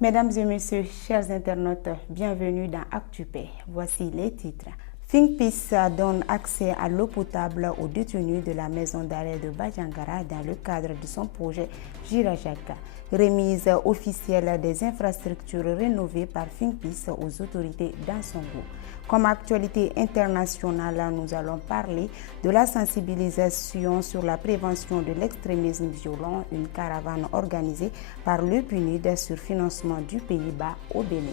Mesdames et messieurs, chers internautes, bienvenue dans ActuPay. Voici les titres. Think Peace donne accès à l'eau potable aux détenus de la maison d'arrêt de Bajangara dans le cadre de son projet Jirajaka. Remise officielle des infrastructures rénovées par Think Peace aux autorités d'Ansongo. Comme actualité internationale, nous allons parler de la sensibilisation sur la prévention de l'extrémisme violent, une caravane organisée par le PNUD sur financement du Pays-Bas au Bénin.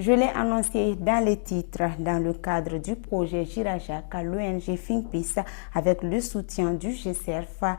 Je l'ai annoncé dans les titres, dans le cadre du projet Jirajaka, l'ONG Think Peace, avec le soutien du GCRF, a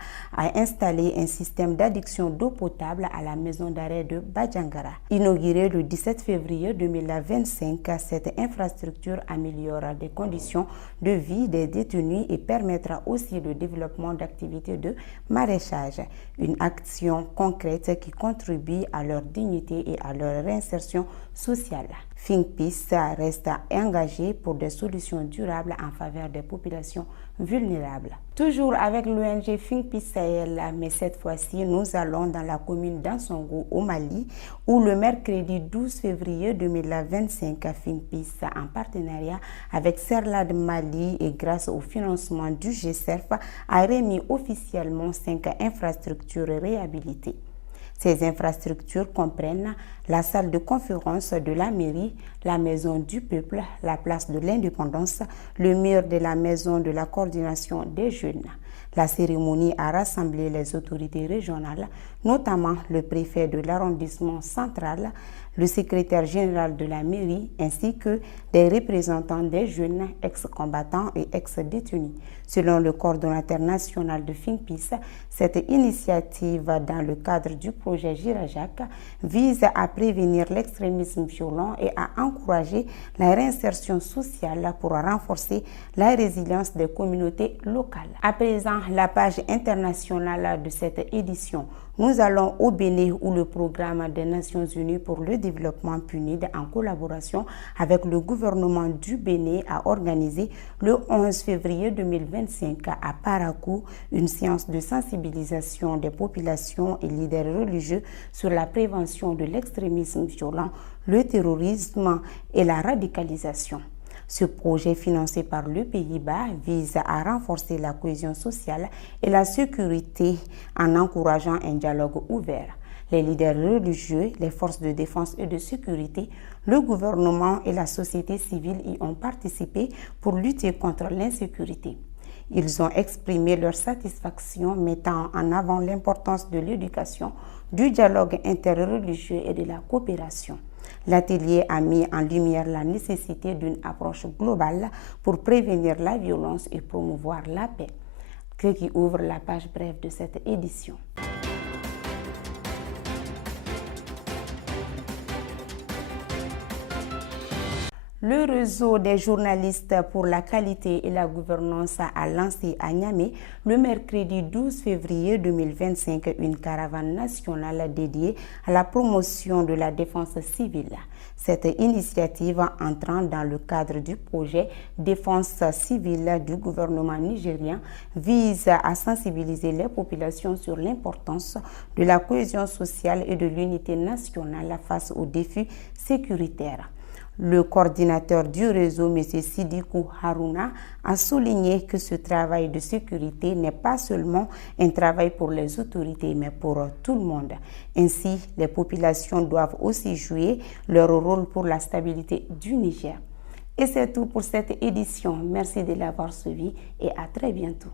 installé un système d'adduction d'eau potable à la maison d'arrêt de Bajangara. Inaugurée le 17 février 2025, cette infrastructure améliorera les conditions de vie des détenus et permettra aussi le développement d'activités de maraîchage. Une action concrète qui contribue à leur dignité et à leur réinsertion sociale. Think Peace reste engagé pour des solutions durables en faveur des populations vulnérables. Toujours avec l'ONG Think Peace Sahel, mais cette fois-ci, nous allons dans la commune d'Ansongo au Mali, où le mercredi 12 février 2025, Think Peace, en partenariat avec Serlad Mali et grâce au financement du GCRF, a remis officiellement 5 infrastructures réhabilitées. Ces infrastructures comprennent la salle de conférence de la mairie, la maison du peuple, la place de l'indépendance, le mur de la maison de la coordination des jeunes. La cérémonie a rassemblé les autorités régionales, notamment le préfet de l'arrondissement central, le secrétaire général de la mairie ainsi que des représentants des jeunes ex-combattants et ex-détenus. Selon le coordonnateur national de Think Peace, cette initiative dans le cadre du projet Jirajaka vise à prévenir l'extrémisme violent et à encourager la réinsertion sociale pour renforcer la résilience des communautés locales. À présent, la page internationale de cette édition. Nous allons au Bénin où le programme des Nations Unies pour le développement PNUD en collaboration avec le gouvernement du Bénin a organisé le 11 février 2025 à Parakou une séance de sensibilisation des populations et leaders religieux sur la prévention de l'extrémisme violent, le terrorisme et la radicalisation. Ce projet financé par le Pays-Bas vise à renforcer la cohésion sociale et la sécurité en encourageant un dialogue ouvert. Les leaders religieux, les forces de défense et de sécurité, le gouvernement et la société civile y ont participé pour lutter contre l'insécurité. Ils ont exprimé leur satisfaction, mettant en avant l'importance de l'éducation, du dialogue interreligieux et de la coopération. L'atelier a mis en lumière la nécessité d'une approche globale pour prévenir la violence et promouvoir la paix, ce qui ouvre la page brève de cette édition. Le réseau des journalistes pour la qualité et la gouvernance a lancé à Niamey le mercredi 12 février 2025 une caravane nationale dédiée à la promotion de la défense civile. Cette initiative entrant dans le cadre du projet Défense civile du gouvernement nigérien vise à sensibiliser les populations sur l'importance de la cohésion sociale et de l'unité nationale face aux défis sécuritaires. Le coordinateur du réseau, M. Sidikou Haruna, a souligné que ce travail de sécurité n'est pas seulement un travail pour les autorités, mais pour tout le monde. Ainsi, les populations doivent aussi jouer leur rôle pour la stabilité du Niger. Et c'est tout pour cette édition. Merci de l'avoir suivi et à très bientôt.